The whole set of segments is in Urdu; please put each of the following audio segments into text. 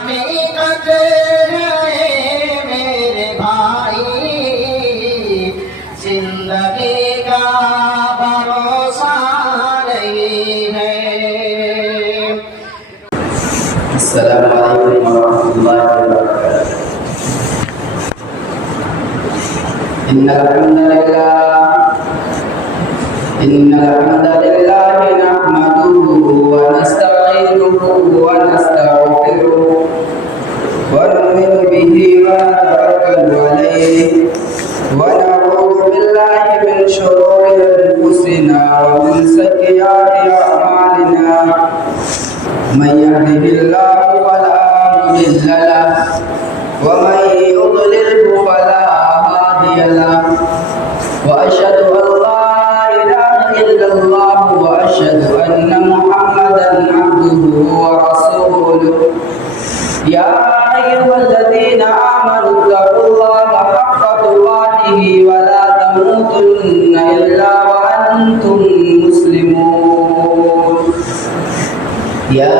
حقیقت ہے میرے بھائی، زندگی کا بھروسہ نہیں ہے۔ السلام علیکم ورحمۃ اللہ وبرکاتہ۔ إن الحمد لله نحمده ونستعينه ونستغفره ونؤمن به ونتوكل عليه ونعوذ بالله من شرور أنفسنا ومن سيئات أعمالنا، من يهده الله فلا مضل له ومن يضلله فلا هادي له، وأشهد أن لا إله إلا الله وأشهد أن محمدا عبده ورسوله. يا أيها الذين آمنوا اتقوا الله حق تقاته ولا تموتن إلا وأنتم مسلمون. يا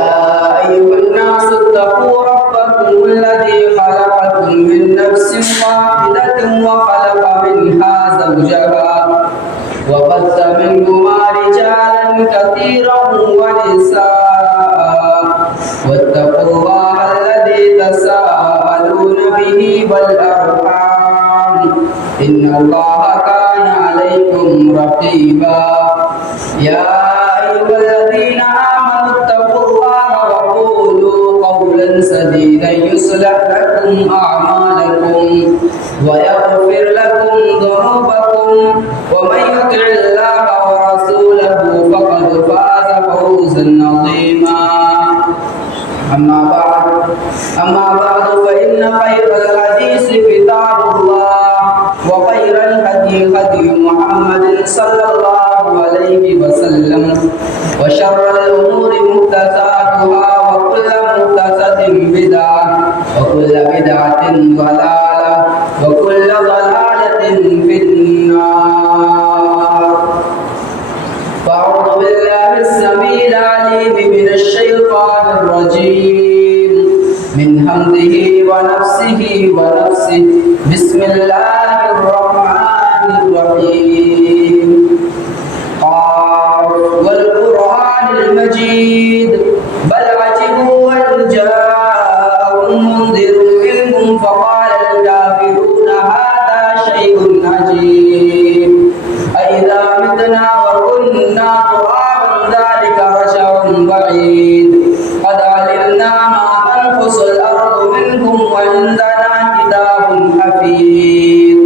أيها الناس اتقوا ربكم الذي خلقكم من نفس واحدة وخلق منها زوجها وبث منهما رجالا كثيرا ونساء، واتقوا الله الذي تساءلون به والأرحام إن الله كان عليكم رقيبا. يا أيها الذين آمنوا اتقوا الله وقولوا قولا سديدا يصلح لكم أعمالكم ويغفر لكم ذنوبكم، ومن يطع الله ورسوله فقد فاز فوزا عظيما. أما بعد فإن خير الحديث كتاب الله، وخير الهدي هدي محمد صلى الله عليه وسلم، وشر الأمور محدثاتها وكل محدثة بدعة وكل بدعة ضلالة وكل ضلالة في النار. فأعوذ بالله السميع العليم من الشيطان الرجيم من همزه ونفسه ونفسه. بسم الله الرحمن الرحيم. قاف والقرآن المجيد بل عجبوا أن جاءهم منذر منهم فقال الكافرون هذا شيء عجيب أإذا متنا وكنا ترابا ذلك رجع بعيد قد علمنا ما تنقص الأرض منهم وعندنا كتاب حفيظ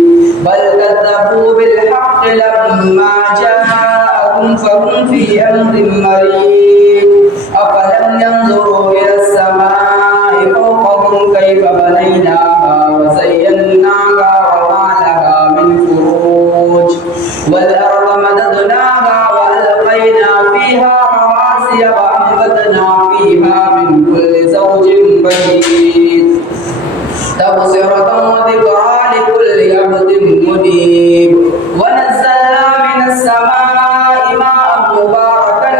بل كذبوا بالحق لما جاءهم فهم في أمر مريض أفلم ينظروا إلى السماء فوقهم كيف بنيناها وزيناها وما لها من فروج والأرض مددناها وألقينا فيها رواسي وأنبتنا فيها من كل زوج بهيج تبصرة وذكرى لكل عبد منيب. ونزلنا من السماء ماء مباركا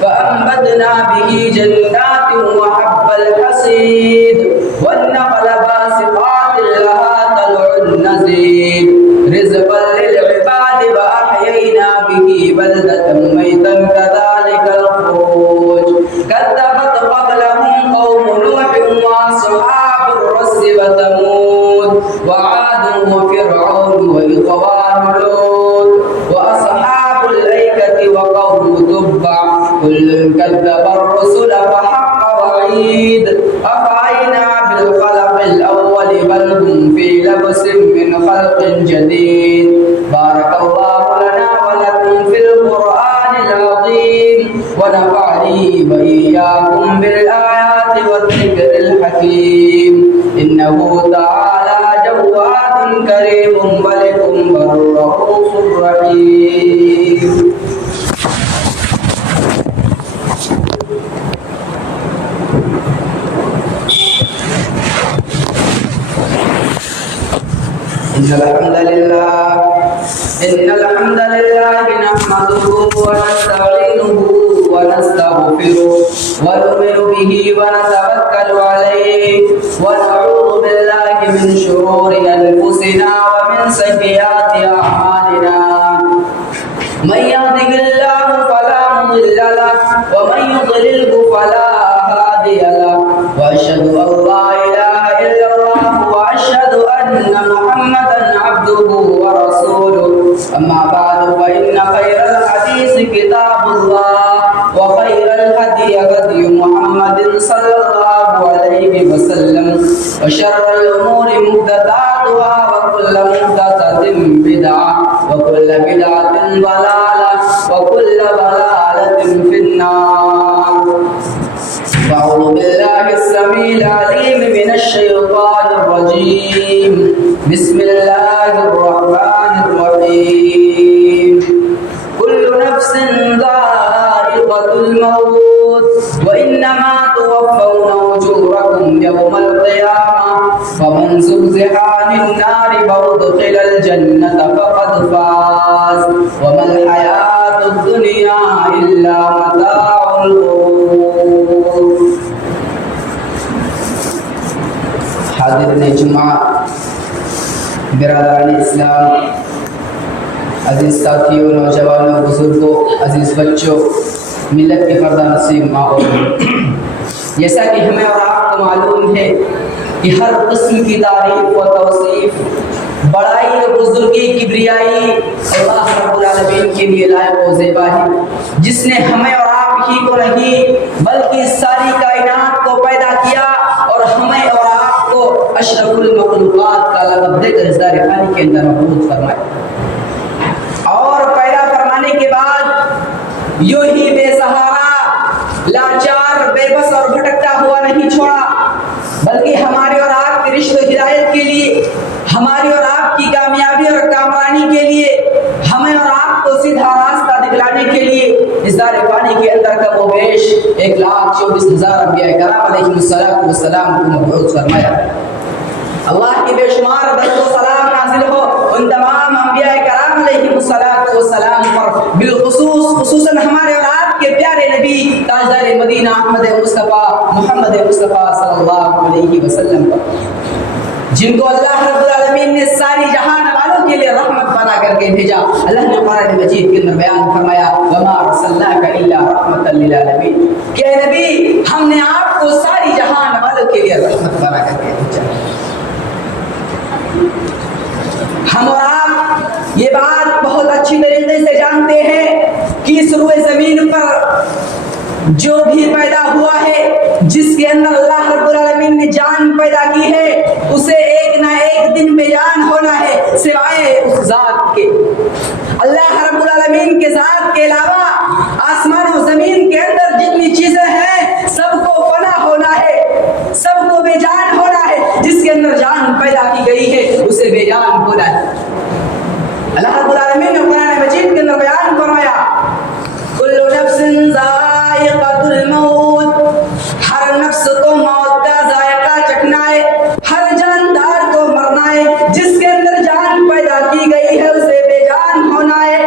فأنبتنا به جنات وحب الحصيد والنخل باسقات لها طلع نضيد رزقا للعباد وأحيينا به بلدة ميتا كذلك الخروج. كذبت قبلهم قوم نوح وأصحاب الرس وثمود وعاد وفرعون وإخوان لوط وأصحاب الأيكة وقوم تبع كل كذب الرسل فحق وعيد. أفعينا بالخلق الأول بل هم في لبس من خلق جديد. بارك الله لنا ولكم في القرآن العظيم ونفعني وإياكم بالآيات والذكر الحكيم. إنه تعالى جواد كريم ملك بر رؤوف رحيم. إن الحمد لله نحمده ونستعينه ونستغفره ونستغفره ونؤمن به ونتوكل عليه ونعوذ بالله من شرور أنفسنا ومن سيئات أعمالنا من يهده الله فلا مضل له ومن يضلله فلا هادي له وأشهد أن لا إله إلا الله وأشهد أن محمدا عبده ورسوله أما بعد فإن خير الحديث كتاب الله وخير الهدي هدي محمد صلى الله عليه وسلم وشر الأمور محدثاتها وكل محدثة بدعة وكل بدعة ضلالة وكل ضلالة في النار. أعوذ بالله السميع العليم من الشيطان الرجيم. بسم الله الرحمن الرحيم. كل نفس ذائقة الموت وإنما توفون أجوركم يوم القيامة فمن زحزح عن النار وأدخل الجنة فقد فاز وما الحياة الدنيا إلا متاع الغرور. حاضرین جمعہ، برادران اسلام، عزیز ساتھیوں، نوجوانوں، بزرگوں، عزیز بچوں، ملت کے پردہ نصیب ماں، جیسا کہ ہمیں اور آپ کو معلوم ہے کہ ہر قسم کی تعریف و توصیف، بڑائی و بزرگی، کبریائی اللہ رب العالمین کے لیے لائق و زیبا ہے، جس نے ہمیں اور آپ ہی کو نہیں بلکہ ساری کائنات کو پیدا کیا اور ہمیں اور آپ کو اشرف المخلوقات کا لقب دے کر اظہار خانی کے اندر مبعوث فرمایا، اور پیدا فرمانے کے بعد یوں ہی بے سہارا، لاچار، بے بس اور بھٹکتا ہوا نہیں چھوڑا، بلکہ ہمارے اور آپ کی رشد و ہدایت کے لیے، ہماری اور آپ کی کامیابی اور کامرانی کے لیے، ہمیں اور آپ کو سیدھا راستہ دکھلانے کے لیے اظہار پانی کے اندر کم و بیش 1,24,000 انبیاء کرام علیہ السلام کو مبعوث فرمایا۔ اللہ کی بے شمار درود و سلام نازل ہو ان تمام انبیاء کرام علیہ السلام پر، بالخصوص خصوصاً ہمارے اور آپ کے پیارے نبی تاجدار مدینہ احمد مصطفیٰ محمد مصطفیٰ صلی اللہ علیہ وسلم پر، جن کو اللہ رب العالمین نے ساری جہان والوں کے لیے رحمت بنا کر کے بھیجا۔ اللہ نے قرآن مجید کے اندر بیان فرمایا وما ارسلناک الا رحمۃ للعالمین، کہ اے نبی ہم نے آپ کو ساری جہان والوں کے لیے رحمت بنا کر کے بھیجا۔ ہم اور آپ یہ بات بہت اچھی طریقے سے جانتے ہیں کہ اس روئے زمین پر جو بھی پیدا ہوا ہے، جس کے اندر اللہ رب العالمین نے جان پیدا کی ہے، اسے ایک نہ ایک دن بے جان ہونا ہے، سوائے اس ذات کے۔ اللہ رب العالمین کے ذات کے علاوہ آسمان و زمین کے اندر جتنی چیزیں ہیں سب کو فنا ہونا ہے، سب کو بے جان ہونا ہے۔ جس کے اندر جان پیدا کی گئی ہے اسے بے جان ہونا ہے۔ اللہ رب العالمین نے قرآن مجید کے اندر بیان فرمایا کل نفس ذائقۃ الموت، ہر نفس کو موت کا ذائقہ چکھنا ہے، ہر جاندار کو مرنا ہے۔ جس کے اندر جان پیدا کی گئی ہے اسے بے جان ہونا ہے۔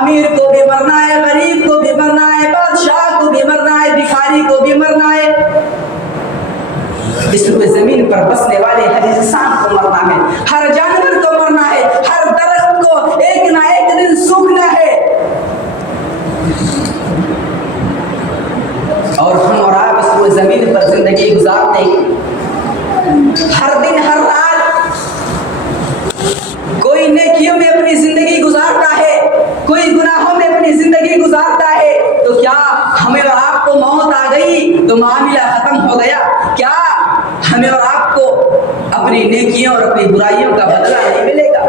امیر کو بھی مرنا ہے، غریب کو بھی مرنا ہے، بادشاہ کو بھی مرنا ہے، بھکاری کو بھی مرنا ہے۔ اس روئے زمین پر بسنے والے ہر انسان کو مرنا ہے، ہر جانور کو مرنا ہے، ہر درخت کو ایک نہ ایک دن سوکھنا ہے۔ اور ہم اور آپ اس روئے زمین پر زندگی گزارتے ہیں، ہر دن ہر رات کوئی نیکیوں میں اپنی زندگی گزارتا ہے، کوئی گناہوں میں اپنی زندگی گزارتا ہے۔ تو کیا ہمیں اور آپ کو موت آ گئی تو معاملہ ختم ہو گیا؟ کیا ہمیں اور آپ کو اپنی نیکیوں اور اپنی برائیوں کا بدلہ نہیں ملے گا؟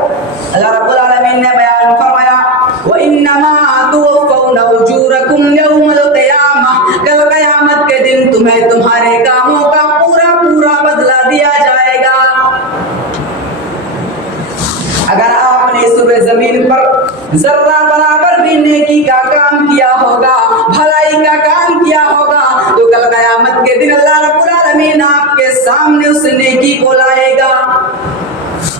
اللہ رب العالمین نے بیان فرمایا وَإِنَّمَا تُوَفَّوْنَ أُجُورَكُمْ يَوْمَ الْقِيَامَةِ، کل قیامت کے دن تمہیں تمہارے کاموں کا پورا پورا بدلہ دیا جائے گا۔ اگر آپ نے اس زمین پر ذرہ برابر بھی نیکی کا کام کیا ہوگا، بھلائی کا کام کیا ہوگا، تو کل قیامت کے دن اللہ رب العالمین آپ کے سامنے اس نیکی کو لائے گا۔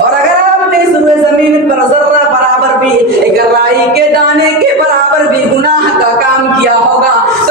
اور اگر آپ نے اس زمین پر ذرہ برابر بھی، ایک رائی کے دانے کے برابر بھی گناہ کا کام کیا ہوگا، تو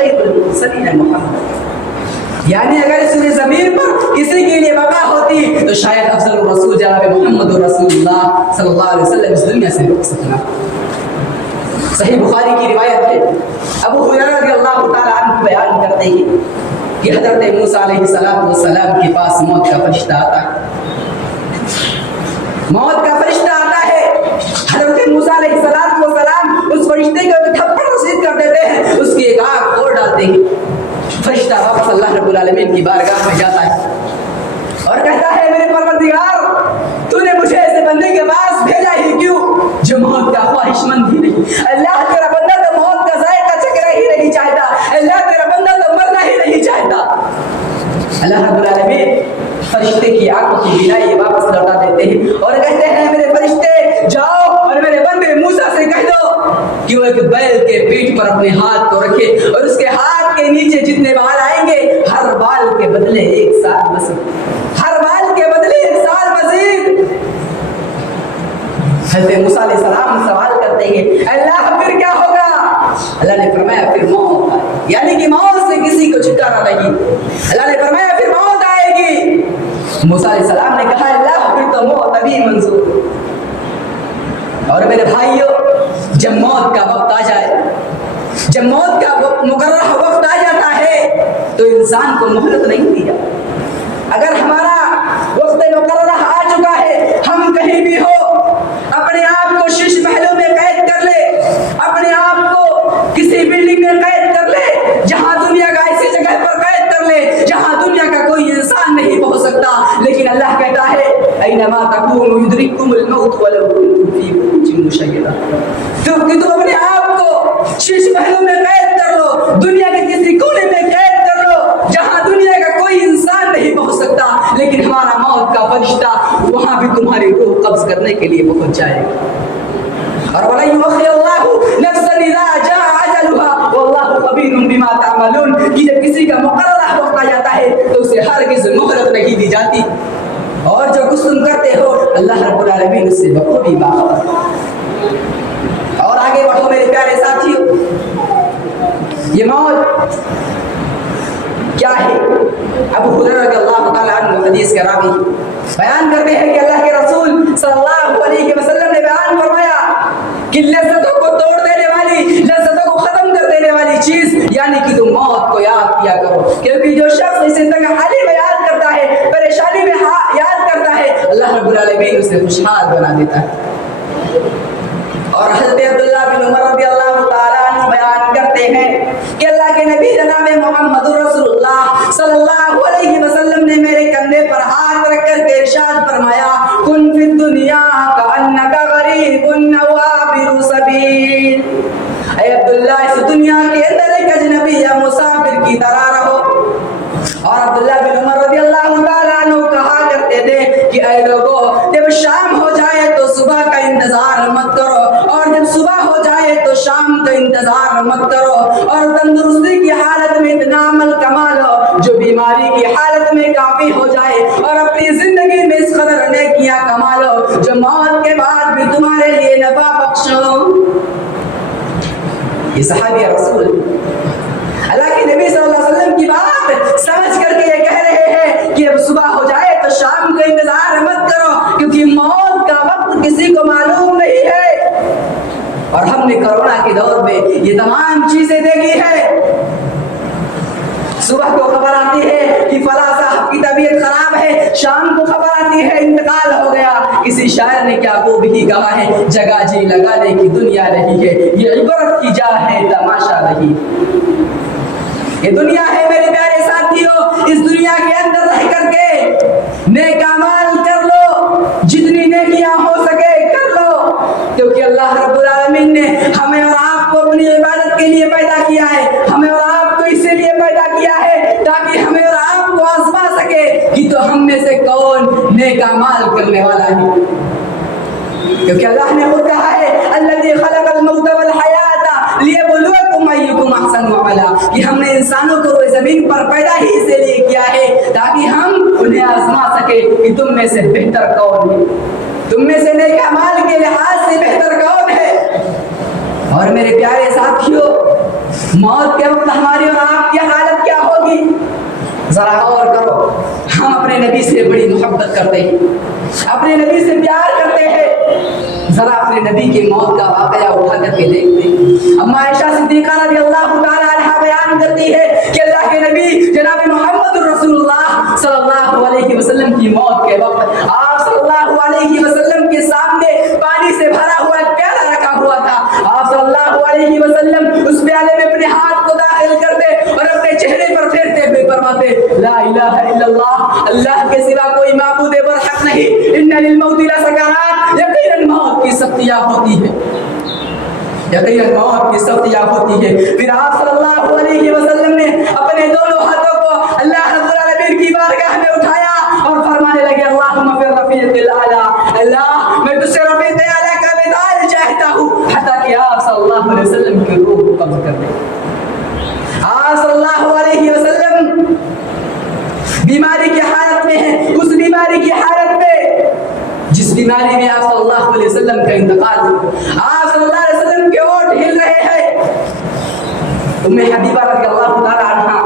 خیر المرسلین محمد. یعنی اگر اس زمین پر کسی کے لیے بقا ہوتی تو شاید افضل الرسول جناب محمد رسول اللہ صلی اللہ علیہ وسلم اس دنیا سے رخ سکنا. صحیح بخاری کی روایت ہے, ابو ہریرہ رضی اللہ تعالی عنہ بیان کرتے ہیں کہ حضرت موسیٰ علیہ السلام کے پاس موت کا فرشتہ آتا ہے. موت کا فرشتہ آتا ہے, حضرت موسیٰ علیہ السلام اس فرشتے کو ایک تھپڑ رسید کر دیتے ہیں, اس کی ایک آنکھ پھوڑ ڈالتے ہیں. فرشتہ واپس اللہ رب العالمین کی بارگاہ میں جاتا ہے اور کہتا ہے میرے پروردگار, تو نے مجھے ایسے بندے کے پاس بھیجا ہی کیوں جو موت کا خواہش مند ہی نہیں. اللہ تیرا بندہ تو موت کا ذائقہ چکھنا ہی نہیں چاہتا, اللہ تیرا بندہ تو مرنا ہی نہیں چاہتا. اللہ رب العالمین فرشتے کی آنکھوں کی بینائی واپس لوٹا دیتے ہیں اور کہتے ہیں میرے فرشتے جاؤ اور میرے بندے موسیٰ سے کہہ دو کہ وہ ایک بیل کے پیٹھ پر اپنے ہاتھ کو رکھے اور اس کے ہاتھ کے نیچے جتنے بال آئیں گے ہر بال کے بدلے 1 سال مزید, ہر بال کے بدلے 1 سال مزید. حضرت موسیٰ علیہ السلام سوال کرتے ہیں اللہ پھر کیا ہوگا؟ اللہ نے فرمایا پھر موت آئے گی, یعنی کہ موت سے کسی کو چھٹکارا نہیں. اللہ نے فرمایا پھر موت آئے گی. موسیٰ علیہ السلام نے کہا اللہ پھر تو موت ابھی منظور. اور میرے بھائیوں, جب موت کا وقت آ جائے, جب موت کا مقررہ وقت آ جاتا ہے تو انسان کو مہلت نہیں دی جاتی. اگر ہمارا وقت مقررہ آ چکا ہے, ہم کہیں بھی ہو اپنے آپ کو شش محلوں میں قید کر لے, اپنے آپ کو کسی بلڈنگ میں قید کر لے, جہاں دنیا کا ایسی جگہ پر قید کر لے جہاں دنیا کا کوئی انسان نہیں پہنچ سکتا. لیکن اللہ کہتا ہے اینما تکونوا یدرککم الموت ولو کنتم فی بروج مشیدہ. تو تم اپنے آپ کو شش محلوں میں قید کر لو, دنیا کے کسی کونے میں قید کر لو جہاں دنیا کا کوئی انسان نہیں پہنچ سکتا, لیکن ہمارا موت کا فرشتہ وہاں بھی تمہاری روح قبض کرنے کے لیے پہنچ جائے گا. اور وَلَن يُؤَخِّرَ اللَّهُ نَفْسًا إِذَا جَاءَ أَجَلُهَا وَاللَّهُ خَبِيرٌ بِمَا تَعْمَلُونَ کہ جب کسی کا مقررہ وقت آ جاتا ہے تو اسے ہرگز مہلت نہیں دی جاتی, اور جو کچھ تم کرتے ہو اللہ رب العالمین اس سے بخوبی باخبر. اور آگے بڑھو میرے پیارے ساتھیوں, یہ موت کیا ہے؟ ابو ہریرہ رضی اللہ تعالی عنہ حدیث کے راوی بیان کرتے ہیں کہ اللہ کے رسول صلی اللہ علیہ وسلم نے بیان فرمایا کہ لذتوں کو توڑ دینے والی, لذتوں کو ختم کر دینے والی چیز یعنی کہ تم موت کو یاد کیا کرو, کیونکہ جو شخص اسے تنہائی میں یاد کرتا ہے, پریشانی میں یاد کرتا ہے, اللہ رب العالمین اسے خوشحال بنا دیتا ہے. اور حضرت عبداللہ بن عمر رضی اللہ تعالیٰ عنہ بیان کرتے ہیں کہ اللہ کے نبی جناب محمد رسول اللہ صلی اللہ علیہ وسلم نے میرے کندھے پر ہاتھ رکھ کر کے ارشاد فرمایا کن فی الدنیا کأنک غریب او عابر سبیل. اے عبداللہ اس دنیا کے اندر ایک اجنبی یا مسافر کی طرح رہو. اور عبداللہ بن عمر رضی اللہ تعالیٰ عنہ کہا کرتے تھے کہ اے لوگوں, جب شام ہو جائے تو صبح کا انتظار مت کرو, اور جب صبح ہو جائے تو شام کا انتظار مت کرو, اور تندرستی کی حالت میں اتنا عمل کما لو جو بیماری کی حالت میں کافی ہو جائے, اور اپنی زندگی میں اس قدر نیکیاں کما لو جو موت کے بعد بھی تمہارے لیے نفع بخشو. یہ صحابی رسول اللہ کے نبی صلی اللہ علیہ وسلم کی بات سمجھ کر کے یہ کہہ رہے ہیں کہ اب صبح ہو جائے تو شام کا انتظار مت کرو, کیونکہ موت کا وقت کسی کو معلوم نہیں ہے. اور ہم نے کرونا کے دور میں یہ تمام چیزیں دیکھی ہے. صبح کو خبر آتی ہے کہ فلاں صاحب کی طبیعت خراب ہے, شام کو خبر آتی ہے انتقال ہو گیا. کسی شاعر نے کیا خوب ہی کہا ہے, جگہ جی لگانے کی دنیا نہیں ہے, یہ عبرت کی جا ہے تماشا نہیں. یہ دنیا ہے میرے پیارے ساتھیوں, اس دنیا کے اندر رہ کر کے نیک اعمال کر لو, جتنی نیکیاں ہو سکے کر لو, کیونکہ اللہ رب العالمین نے ہمیں اور آپ کو اپنی عبادت کے لیے پیدا کیا ہے. ہمیں اور آپ کو اس لیے پیدا کیا ہے تاکہ ہمیں اور آپ کو آزما سکے کہ تو ہم میں سے کون نیک اعمال کرنے والا ہے. کیونکہ اللہ نے خود کہا ہے الذی خلق الموت والحیات لیبلوکم ایکم احسن عملا, کہ ہم نے انسانوں کو زمین پر پیدا ہی اس لیے کیا ہے تاکہ ہم انہیں آزما سکے کہ تم میں سے بہتر کون ہے, تم میں سے نیک اعمال کے لحاظ سے بہتر کون ہے. اور میرے پیارے ساتھیوں, موت کے وقت ہماری اور آپ کی حالت کیا ہوگی؟ ذرا غور کرو. ہم اپنے نبی سے بڑی محبت کرتے ہیں, اپنے نبی سے پیار کرتے ہیں. ذرا اپنے نبی کی موت کا واقعہ اٹھا کر کے دیکھتے ہیں. اما عائشہ صدیقہ رضی اللہ تعالی عنہا بیان کرتی ہے کہ اللہ کے نبی جناب محمد رسول اللہ صلی اللہ علیہ وسلم کی موت کے وقت آپ صلی اللہ علیہ وسلم کے سامنے پانی سے بھرا ہوا ایک پیالہ رکھا ہوا تھا. آپ صلی اللہ علیہ وسلم اس پیالے میں اپنے ہاتھ کو داخل کرتے اور اپنے چہرے پر پھیرتے ہوئے فرماتے لا الہ الا اللہ, اللہ کے سوا کوئی معبود برحق نہیں, ان للموت لسکرات, یقیناً موت کی سختیاں ہوتی ہے, یقیناً موت کی سختیاں ہوتی ہے. پھر آپ صلی اللہ علیہ وسلم نے اپنے دونوں ہاتھوں کو اللہ رب العالمین کی بارگاہ میں اٹھایا اور فرمانے لگے اللہم فی الرفیق الاعلی, اللہ میں تجھ سے رفیق اعلی کا مدال چاہتا ہوں, حتیٰ کہ آپ صلی اللہ علیہ وسلم کی روح کو قبض کر دیں. آپ صلی اللہ علیہ وسلم بیماری کی حالت میں ہے, اس بیماری کی حالت میں جس بیماری میں آپ صلی اللہ علیہ وسلم کا انتقال ہوا. آپ صلی اللہ علیہ وسلم کے ہونٹ ہل رہے ہیں. ام حبیبہ رضی اللہ تعالی عنہا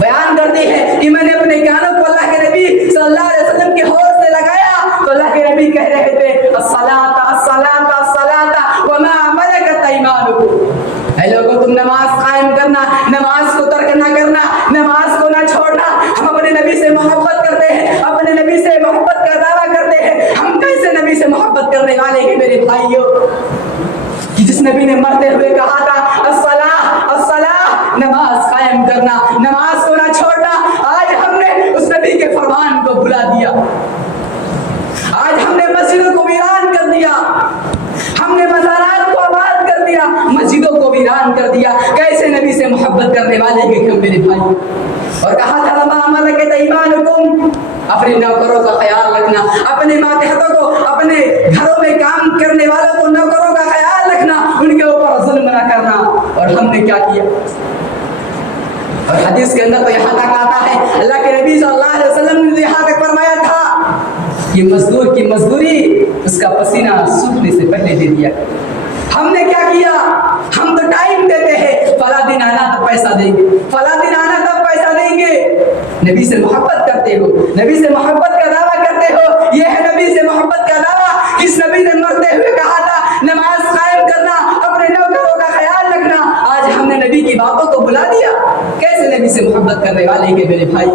بیان کرتی ہے کہ میں نے اپنے کانوں کو اللہ کے نبی صلی اللہ علیہ وسلم کے ہونٹ سے لگایا تو اللہ کے نبی کہہ رہے تھے الصلاۃ الصلاۃ الصلاۃ وما ملکت ایمانکم, اے لوگوں تم نماز قائم کرنا, نماز کو ترک نہ کرنا, نماز کو نہ چھوڑنا. ہم اپنے نبی سے محبت کرتے ہیں, اپنے نبی سے محبت کا دعویٰ کرتے ہیں. ہم کیسے نبی سے محبت کرنے والے ہیں میرے بھائیوں, کہ جس نبی نے مرتے ہوئے کہا تھا الصلاۃ الصلاۃ, نماز قائم کرنا, نماز کو نہ چھوڑنا. آج ہم نے اس نبی کے فرمان کو بھلا دیا, آج ہم نے مسجدوں کو ویران کر دیا, ہم نے مزارات کو آباد کر دیا, مسجدوں کو ویران کر دیا. کیسے نبی سے محبت کرنے والے ہیں ہم میرے بھائی. اور کہا تھا وما ملکت ایمانکم, اپنے نوکروں کا خیال رکھنا, اپنے ماتحتوں کو, اپنے گھروں میں کام کرنے والوں کو, نوکروں کا خیال رکھنا, ان کے اوپر ظلم نہ کرنا. اور ہم نے کیا کیا؟ اور حدیث کے اندر تو یہاں تک آتا ہے اللہ کے نبی صلی اللہ علیہ وسلم نے یہاں تک فرمایا تھا کہ مزدور کی مزدوری اس کا پسینہ سوکھنے سے پہلے دے دیا. ہم نے کیا کیا؟ ہم تو ٹائم دیتے ہیں, فلاں دن آنا تو پیسہ دیں گے, فلاں دن آنا تب پیسہ دیں گے. نبی سے محبت کرتے ہو, نبی سے محبت کا دعویٰ کرتے ہو, یہ ہے نبی سے محبت کا دعویٰ. کس نبی نے مرتے ہوئے کہا تھا نماز قائم کرنا, اپنے نوکروں کا خیال رکھنا. آج ہم نے نبی کی باتوں کو بھلا دیا. کیسے نبی سے محبت کرنے والے ہیں میرے بھائی.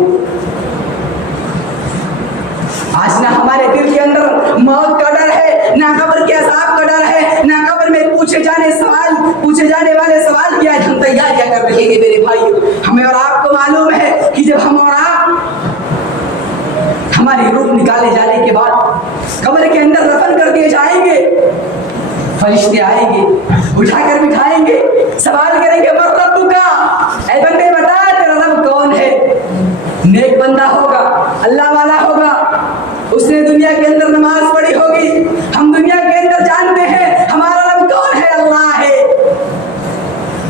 آج نہ ہمارے دل کے اندر موت کا ڈر ہے, نہ قبر کے عذاب کا ڈر ہے, نہ قبر میں پوچھے جانے والے سوال کی آج ہم تیاریاں کر رہے ہیں میرے بھائی. ہمیں اور آپ کو معلوم ہے کہ جب ہم اور آپ ہماری روح نکالے جانے کے بعد قبر کے اندر دفن کر دیے جائیں گے, فرشتے آئیں گے, اٹھا کر بٹھائیں گے, سوال کریں گے من رب کا, اے بندے بتا تیرا رب کون ہے. نیک بندہ ہوگا, اللہ والا ہوگا, اس نے دنیا کے اندر نماز پڑھی ہوگی. ہم دنیا کے اندر جانتے ہیں ہمارا رب کون ہے, اللہ ہے.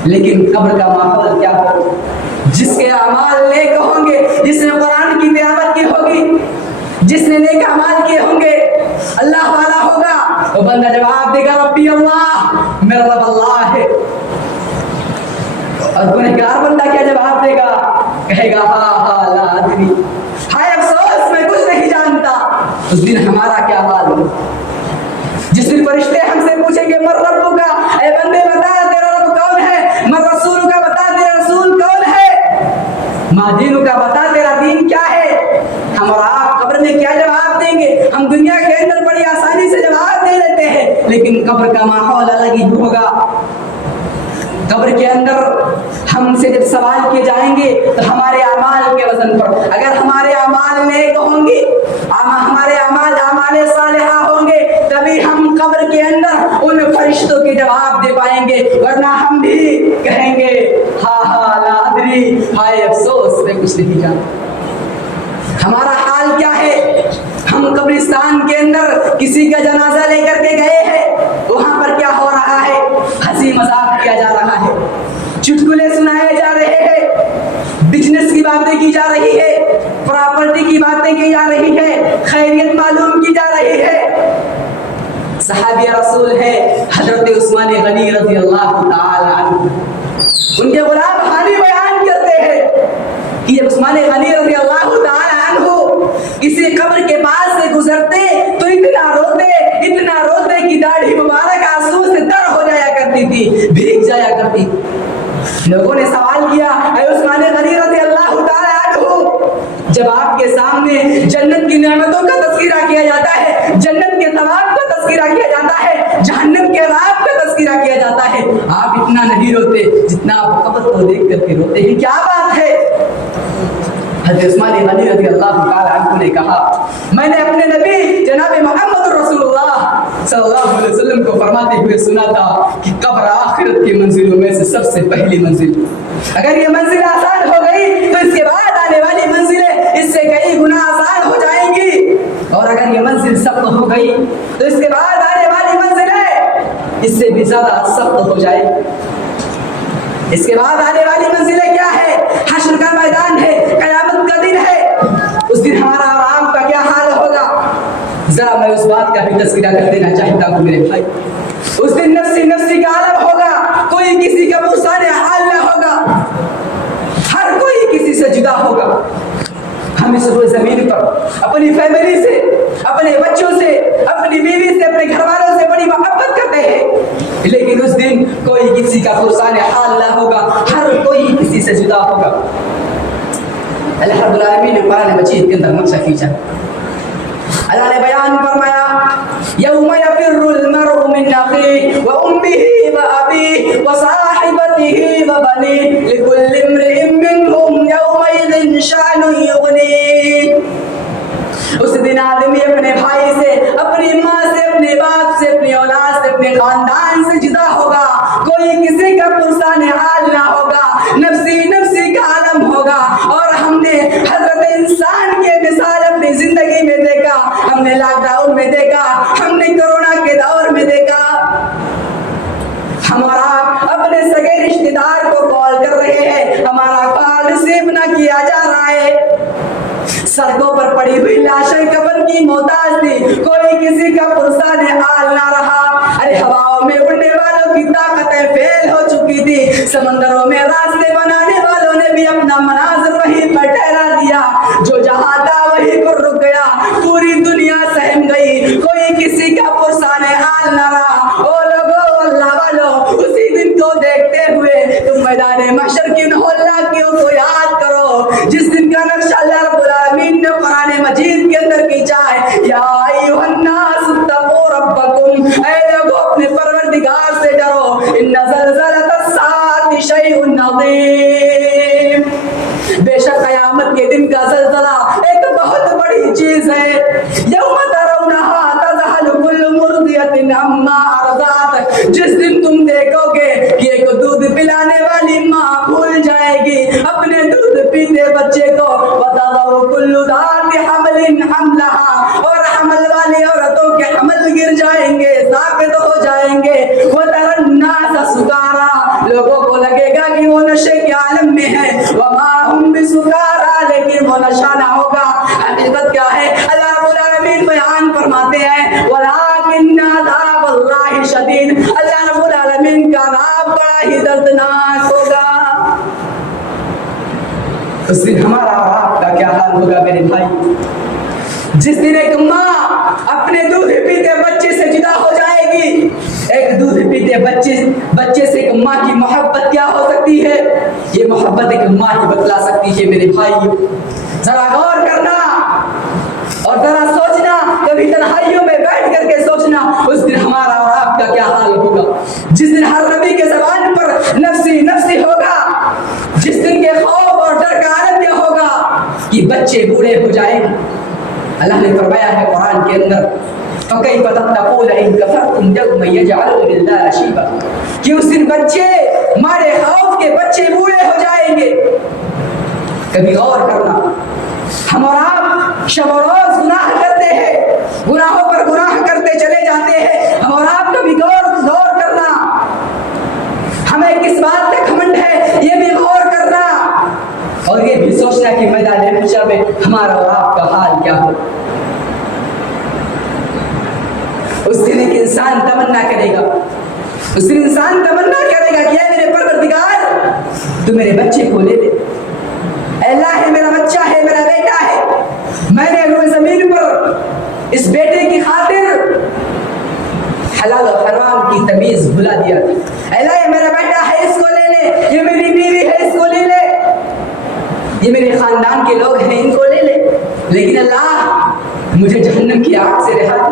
لیکن قبر کا ماحول کیا ہو؟ جس کے اعمال نیک ہوں گے, جس نے قرآن کی تلاوت کی ہوگی, جس نے نیک اعمال کیے ہوں گے, اللہ والا ہوگا, وہ بندہ جواب دے گا ربی اللہ, میرا رب اللہ ہے. اور گنہگار بندہ کیا جواب دے گا؟ کہے گا ہاں لا ادری, ہائے افسوس میں کچھ نہیں جانتا. اس دن ہمارا کیا حال ہو؟ جس دن فرشتے ہم سے پوچھیں گے من رب کا, اے بندے بتا تیرا رب کون ہے, من رسول کا بتا تیرا رسول کون ہے, ما دین کا بتا تیرا دین کیا ہے. ہم اور آپ قبر میں کیا جواب دیں گے؟ ہم دنیا کے اندر بڑی آسانی سے جواب دے دیتے ہیں, لیکن قبر کا ماحول الگ ہی ہوگا. قبر کے اندر ہم سے جب سوال کیے جائیں گے تو ہمارے اعمال کے وزن پر, اگر ہمارے اعمال نیک ہوں گے, ہمارے اعمال صالحہ ہوں گے, تبھی ہم قبر کے اندر ان فرشتوں کے جواب دے پائیں گے, ورنہ ہم بھی کہیں گے ہاں لا ادری, ہائے افسوس میں کچھ نہیں جانتا. ہمارا حال کیا ہے؟ ہم قبرستان کے اندر کسی کا جنازہ لے کر کے گئے ہیں, وہاں پر کیا ہو رہا ہے؟ ہنسی مذاق کیا جا رہا ہے, چٹکلے سنائے جا رہے ہیں, بزنس کی باتیں کی جا رہی ہے, پراپرٹی کی باتیں کی جا رہی ہے, خیریت معلوم کی جا رہی ہے. صحابی رسول ہے حضرت عثمان غنی رضی اللہ تعالی عنہ, ان کے غلام حانی بیان کرتے ہیں کہ جب عثمان غنی رضی اللہ تعالی عنہ کسی قبر کے پاس سے گزرتے تو اتنا روتے کہ داڑھی مبارک آنسو سے تر ہو جایا کرتی تھی، بھیگ جایا کرتی تھی۔ لوگوں نے سوال کیا، اے عثمان غنی رضی اللہ تعالی عنہ، جب آپ کے سامنے جنت کی نعمتوں کا تذکرہ کیا جاتا ہے، جنت کے ثواب کا تذکرہ کیا جاتا ہے، جہنم کے عذاب کا تذکرہ کیا جاتا ہے، آپ اتنا نہیں روتے جتنا آپ قبر کو دیکھ کر کے روتے ہیں، کیا بات ہے؟ حضرت عثمان غنی رضی اللہ تعالی عنہ نے کہا، میں نے اپنے نبی جناب محمد رسول اللہ صلی اللہ علیہ وسلم کو فرماتے ہوئے سنا تھا کہ قبر آخرت کی منزلوں میں سے سب سے پہلی منزل، اگر یہ منزل آسان ہو گئی تو اس کے بعد آنے والی منزلیں اس سے کئی گنا آسان ہو جائیں گی، اور اگر یہ منزل سخت ہو گئی تو اس کے بعد آنے والی منزلیں اس سے بھی زیادہ سخت ہو جائے۔ اس کے بعد آنے والی منزلیں کیا ہے؟ حشر کا میدان ہے، قیامت کا دن ہے، اس دن ہمارا اور آپ کا کیا حال ہوگا؟ ذرا میں اس بات کا بھی تذکرہ کر دینا چاہتا ہوں میرے بھائی، اس دن نفسی نفسی کا عالم ہوگا، کوئی کسی کا پرسان حال نہ ہوگا، ہر کوئی کسی سے جدا ہوگا۔ ہم اس روئے زمین پر اپنی فیملی سے، اپنے بچوں سے، اپنی بیوی سے، اپنے گھر والوں سے بڑی محبت کرتے ہیں، لیکن اس دن کوئی کسی کا پرسان حال نہ ہوگا، ہر کوئی کسی سے جدا ہوگا۔ اللہ رب العالمین نے قرآن مجید کے اندر نقشہ کھینچا، اللہ نے بیان فرمایا، یوم یفر المرء من اخیہ وامہ وابیہ وصاحبتہ وبنیہ لکل امرئ منہم یومئذ شأن یغنیہ۔ اس دن آدمی اپنے بھائی سے، اپنی ماں سے، اپنے باپ سے، اپنی اولاد سے، اپنے خاندان سے جدا ہوگا، کوئی کسی کا پرسان حال نہ ہوگا، نفسی نفسی کا عالم ہوگا۔ اور ہم نے حضرت انسان کے مثال اپنی زندگی میں دیکھا، ہم نے لاک ڈاؤن میں دیکھا، ہم نے کرونا کے دور میں دیکھا، ہمارا اپنے سگے رشتہ دار کو کال کر رہے ہیں، ہمارا کال ریسیو نہ کیا جا رہا ہے، سڑکوں پر پڑی ہوئی لاشیں کفن کی محتاج تھی، کوئی کسی کا پرسان حال نہ رہا۔ ارے ہواؤں میں اڑنے والوں کی طاقتیں فیل ہو چکی تھی، سمندروں میں راستے بنانے والوں نے بھی اپنا مناظر وہیں پر ٹھہرا دیا، جو جہاں تھا وہیں پر رک گیا، پوری دنیا سہم گئی، کوئی کسی کا پرسان حال نہ رہا۔ او لوگو، اللہ والو، اسی دن کو دیکھتے ہوئے تم میدان محشر کی ہولناکیوں کو یاد کرو، جس دن کا نقشہ اللہ رب العالمین نے قرآن مجید کے اندر کھینچا ہے، یا ایھا الناس اتقوا ربکم، اے لوگو اپنے پروردگار سے ڈرو، ان زلزلۃ الساعۃ شیء عظیم، بے شک قیامت کے دن کا زلزلہ ایک بہت بڑی چیز ہے۔ یوم ترونھا تذہل کل مرضعۃ عما ارضعت، جس دن تم دیکھو گے کہ ایک دودھ پلانے والی ماں بھول جائے گی اپنے دودھ پیتے بچے کو، وتضع کل ذات حمل حملھا، اور حمل والی عورتوں کے حمل گر جائیں گے، ثابت ہو جائیں گے، وتری الناس سکارا، لوگوں کو لگے گا کہ وہ نشے کے عالم میں ہے، وما ہم بسکارا، لیکن وہ نشہ نہ ہوگا۔ حقیقت کیا ہے؟ اللہ رب العالمین بیان فرماتے ہیں، ولکن عذاب اللہ شدید، اللہ رب العالمین کا عذاب بڑا ہی دردناک ہوگا۔ اس دن ہمارا اور آپ کا کیا حال ہوگا میرے بھائی؟ جس دن ایک ماں اپنے دودھ پیتے بچے سے جدا ہو جائے گی، ایک دودھ پیتے بچے سے ایک ماں کی محبت کیا ہو سکتی ہے؟ یہ محبت ایک ماں ہی بتلا سکتی ہے میرے بھائی۔ ذرا غور کرنا اور ذرا سوچنا، کبھی تنہائیوں میں بیٹھ کر کے سوچنا، اس دن ہمارا اور آپ کا کیا حال ہوگا، جس دن ہر نبی کے زبان پر نفسی نفسی ہوگا، جس دن کے خوف اور ڈر کا عالم یہ ہوگا کہ بچے بوڑھے ہو جائیں۔ اللہ نے فرمایا ہے قرآن کے اندر، فَكَيْفَ تَتَّقُونَ إِن كَفَرْتُمْ يَوْمًا يَجْعَلُ وِلْدَانَ شِيبًا، کہ اس دن بچے مارے خوف کے بچے بوڑھے ہو جائیں گے۔ کبھی غور کرنا، ہم اور آپ شب و روز گناہ کرتے ہیں، گناہوں پر گناہ کرتے چلے جاتے ہیں، ہم اور آپ کبھی غور کرنا، ہمیں کس بات کا گھمنڈ ہے یہ بھی غور کرنا، اور یہ بھی سوچنا کہ میدان محشر میں ہمارا اور آپ کا حال کیا ہو۔ اس دن ایک انسان تمنا کرے گا، اس دن انسان تمنا کرے گا کہ اے میرے پروردگار، تو میرے بچے کو لے لے. اے اللہ ہے میرا بچہ ہے, میرا بیٹا ہے, میں نے روئے زمین پر اس بیٹے کی خاطر حلال اور حرام کی تمیز بھلا دیا تھا. اے اللہ یہ میرا بیٹا ہے, اس کو لے لے, یہ میری بیوی ہے, اس کو لے لے, یہ میرے خاندان کے لوگ ہیں, ان کو لے لے, لیکن اللہ مجھے جہنم کی آگ سے رہا دے,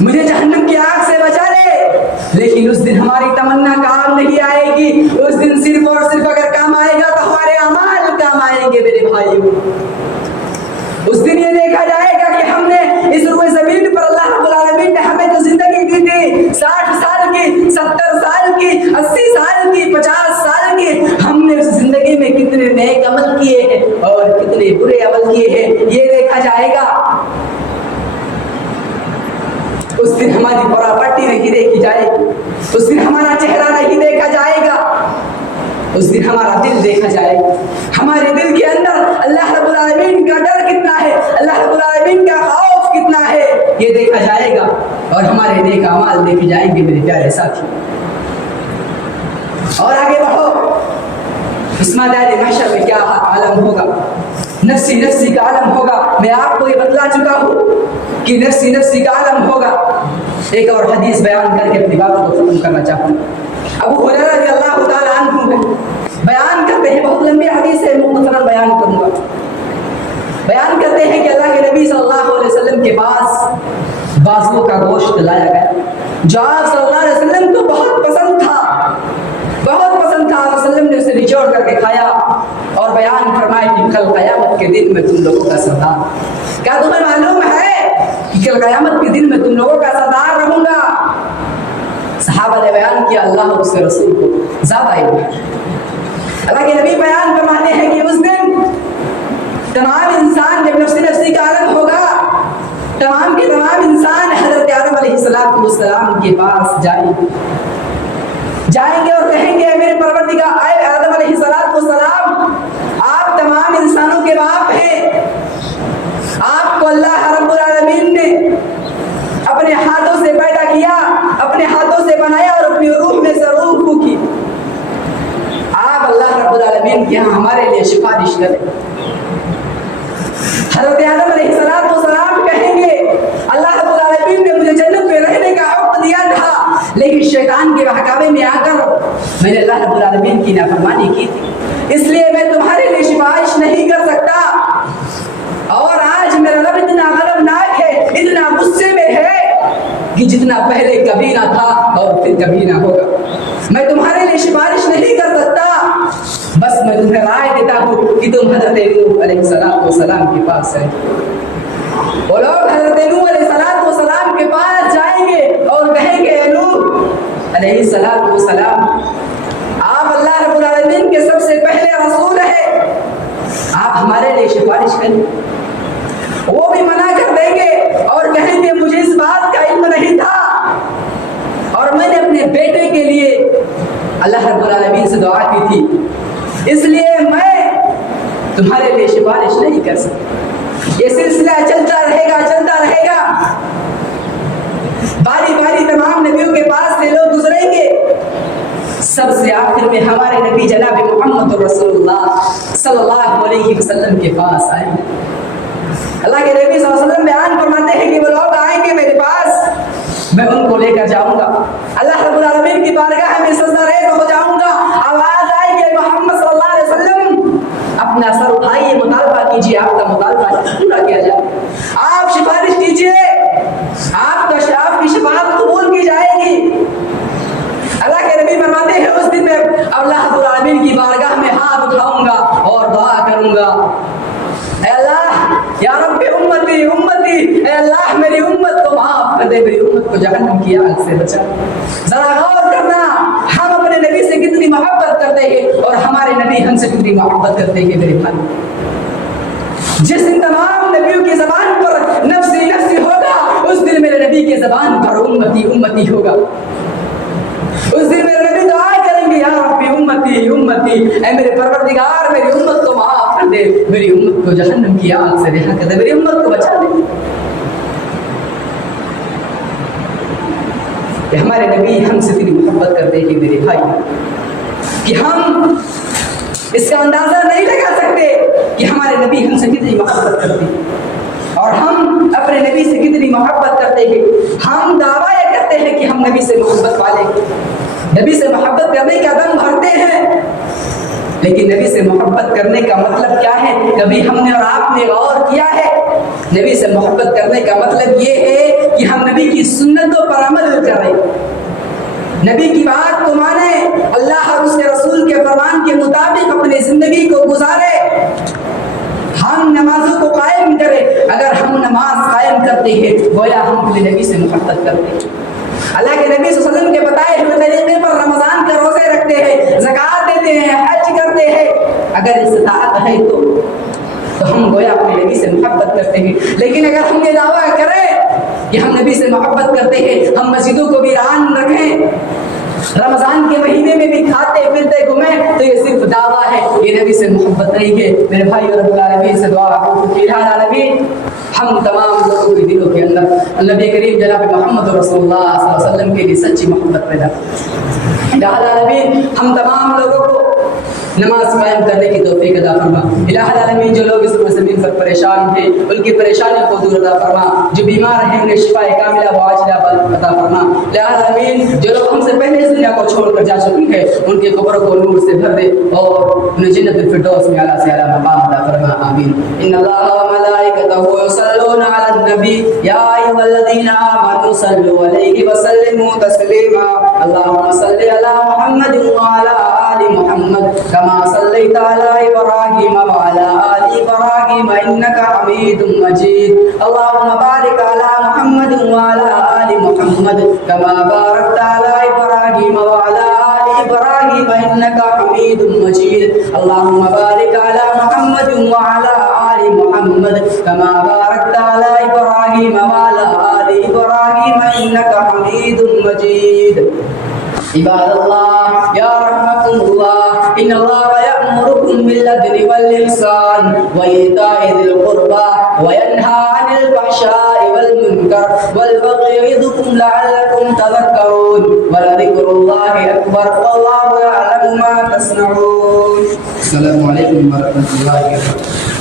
مجھے جہنم کی آگ سے بچا لے. لیکن اس دن ہماری تمنا کام نہیں آئے گی. اس دن صرف اور صرف اگر کام آئے گا تو ہمارے اعمال کام آئیں گے میرے بھائیوں. اس دن یہ دیکھا جائے گا کہ ہم نے اس روئے زمین پر اللہ رب العالمین نے ہمیں جو زندگی دی تھی, 60 سال کی, 70 سال کی, 80 سال کی, 50 سال کی, ہم نے اس زندگی میں کتنے نیک عمل کیے ہیں اور کتنے برے عمل کیے ہیں, یہ دیکھا جائے گا. اس دن ہماری پراپرٹی نہیں دیکھی جائے گی, اس دن ہمارا چہرہ نہیں دیکھا جائے گا, اس دن ہمارا دل دیکھا جائے گا. ہمارے دل کے اندر اللہ رب العالمین کا ڈر کتنا ہے, اللہ رب العالمین کا خوف کتنا ہے, یہ دیکھا جائے گا. اور ہمارے نیک اعمال دیکھے جائیں گے میرے پیارے ساتھی. اور آگے بڑھو, اس میدان محشر میں کیا عالم ہوگا, نفسی نفسی کا عالم ہوگا. میں آپ کو یہ بتلا چکا ہوں کہ نفسی نفسی کا عالم ہوگا. ایک اور حدیث بیان کر کے اپنی باتوں کو ختم کرنا چاہتا ہوں. ابو ہریرہ رضی اللہ تعالیٰ عنہ بیان کرتے ہیں, بہت لمبی حدیث ہے, مختصراً بیان کروں گا. بیان کرتے ہیں کہ اللہ کے نبی صلی اللہ علیہ وسلم کے پاس بازو کا گوشت لایا گیا, جو آپ صلی اللہ علیہ وسلم کو بہت پسند تھا, بہت پسند تھا. آپ وسلم نے اسے نچوڑ کر کے کھایا اور بیان فرمایا کہ کل قیامت کے دن میں تم لوگوں کا سردار. کیا تمہیں معلوم ہے کہ کل قیامت کے دن میں تم لوگوں کا سردار رہوں گا؟ صحابہ نے بیان کیا اللہ اور اس کے رسول کو زیادہ علم ہے. اللہ کے نبی بیان فرماتے ہیں کہ اس دن تمام انسان جب نفسی نفسی کا عالم ہوگا, تمام کے تمام انسان حضرت آدم علیہ السلام کے پاس جائیں گے اور کہیں گے میرے پروردگار, اے آدم علیہ السلام, آپ تمام انسانوں کے باپ ہیں, آپ کو اللہ رب العالمین نے اپنے ہاتھوں سے پیدا کیا, اپنے ہاتھوں سے بنایا اور اپنی روح میں سے روح پھونکی. آپ اللہ رب العالمین کے یہاں ہمارے لیے سفارش کریں. حضرت آدم علیہ السلام کہیں گے اللہ رب العالمین نے مجھے جنت میں رہنے کا حکم دیا تھا, لیکن شیطان کے بہکاوے میں آ کر میں نے اللہ رب العالمین کی نافرمانی کی تھی, اس لیے میں تمہارے لیے سفارش نہیں کر سکتا. اور آج میرا رب اتنا غضبناک ہے, اتنا غصے میں ہے کہ جتنا پہلے کبھی نہ تھا اور پھر کبھی نہ ہوگا. میں تمہارے لیے سفارش نہیں کر سکتا, بس میں تمہیں رائے دیتا ہوں کہ تم حضرت نوح علیہ السلام کے پاس رہو. وہ لوگ حضرت نوح علیہ السلام کے پاس جائیں گے اور کہیں گے نوح علیہ السلام, آپ اللہ رب العالمین کے سب سے پہلے رسول ہیں, آپ ہمارے لیے سفارش کریں. وہ بھی منع کر دیں گے اور کہیں گے مجھے اس بات کا علم نہیں تھا اور میں نے اپنے بیٹے کے لیے اللہ رب العالمین سے دعا کی تھی, اس لیے میں تمہارے لیے سفارش نہیں کر سکتا. یہ سلسلہ چلتا رہے گا. باری باری تمام نبیوں کے پاس سے لوگ گزریں گے, سب سے آخر میں ہمارے نبی جناب محمد رسول اللہ صلی اللہ علیہ وسلم کے پاس آئیں گے. اللہ کے نبی صلی اللہ علیہ وسلم بیان فرماتے ہیں کہ وہ لوگ آئیں گے میرے پاس, میں ان کو لے کر جاؤں گا, اللہ رب العالمین کی بارگاہ میں سجدہ ریز ہو جاؤں گا. آواز آئے گی محمد صلی اللہ علیہ وسلم اپنا سر اٹھائیے, مطالبہ کیجیے, آپ کا مطالبہ پورا کیا جائے, آپ سفارش کیجیے, آپ کی شفاعت قبول کی جائے گی. اللہ کے نبی فرماتے ہیں اس دن میں اللہ رب العالمین کی بارگاہ میں ہاتھ اٹھاؤں گا اور دعا کروں گا, اے اللہ یا رب امتی, اے اللہ میری امت کو معاف کر دے, میری امت کو جہنم کی آگ سے بچا. ذرا غور کرنا, ہم اپنے نبی سے کتنی محبت کرتے ہیں اور ہمارے نبی ہم سے کتنی محبت کرتے ہیں میرے بھائی. جس دن تمام نبیوں کی زبان پر نفسی نفسی ہوگا, اس دن میرے نبی کی زبان پر امتی امتی ہوگا. اس دن میرے نبی دعا کریں گے یا رب امتی, اے میرے پروردگار میری امت کو معاف کر دے, میری امت کو جہنم کی آگ سے رہا کر دے, میری امت کو بچا دے. کہ ہمارے نبی ہم سے اتنی محبت کرتے ہیں میرے بھائی. کہ ہم اس کا اندازہ نہیں لگا سکتے کہ ہمارے نبی ہم سے کتنی محبت کرتے ہیں اور ہم اپنے نبی سے کتنی محبت کرتے ہیں. ہم دعویٰ یہ کرتے ہیں کہ ہم نبی سے محبت والے ہیں, نبی سے محبت کرنے کا دم بھرتے ہیں, لیکن نبی سے محبت کرنے کا مطلب کیا ہے کبھی ہم نے اور آپ نے غور کیا ہے؟ نبی سے محبت کرنے کا مطلب یہ ہے کہ ہم نبی کی سنتوں پر عمل کریں, نبی کی بات کو مانیں, اللہ اور اس کے رسول کے فرمان کے مطابق اپنی زندگی کو گزارے, ہم نمازوں کو قائم کریں. اگر ہم نماز قائم کرتے ہیں گویا ہم اپنے نبی سے محبت کرتے ہیں. اللہ کے نبی صلی اللہ علیہ وسلم کے بتائے ہوئے طریقے پر رمضان کے روزے رکھتے ہیں, زکوٰۃ دیتے ہیں, حج کرتے ہیں. اگر استطاعت ہے تو ہم گویا اپنے نبی سے محبت کرتے ہیں. لیکن اگر ہم یہ دعویٰ کریں کہ ہم نبی سے محبت کرتے ہیں, ہم مسجدوں کو ویران رکھیں, رمضان کے مہینے میں بھی کھاتے پھرتے گھومیں, تو یہ صرف دعویٰ ہے, یہ نبی سے محبت نہیں ہے. میرے بھائی اور رب العالمین سے دعا کہ الہ العالمین ہم تمام لوگوں کے دلوں کے اندر نبی کریم جناب محمد رسول اللہ صلی اللہ علیہ وسلم کے لیے سچی محبت پیدا کرے. الہ العالمین ہم تمام لوگوں کو نماز قائم کرنے کی توفیق عطا فرما. الہ العالمین جو لوگ اس زمین پر پریشان ہیں ان کی پریشانی کو دور عطا فرما, جو بیمار ہیں انہیں شفا کاملہ و عاجلہ عطا فرما. الہ العالمین جو لوگ ہم سے پہلے اس دنیا کو چھوڑ کر جا چکے ہیں ان کے قبروں کو نور سے بھر دے اور انہیں جنت الفردوس میں اعلیٰ سے اعلیٰ مقام عطا فرما. آمین. ان اللہ و ملائکتہ یصلون علی النبی یا ایھا الذین آمنوا صلوا علیہ وسلموا تسلیما. اللهم صل علی محمد وعلی آل محمد كما صليت على إبراهيم وعلى آل إبراهيم إنك حميد مجيد. اللهم بارك على محمد وعلى آل محمد كما باركت على إبراهيم وعلى آل إبراهيم إنك حميد مجيد. اللهم بارك على محمد وعلى آل محمد كما باركت على إبراهيم وعلى آل إبراهيم إنك حميد مجيد. عباد الله يا رحمكم الله إن الله يأمركم بالعدل والإحسان وإيتاء ذي القربى وينهى عن الفحشاء والمنكر والبغي يعظكم لعلكم تذكرون ولذكر الله أكبر والله يعلم ما تصنعون. السلام عليكم ورحمة الله وبركاته.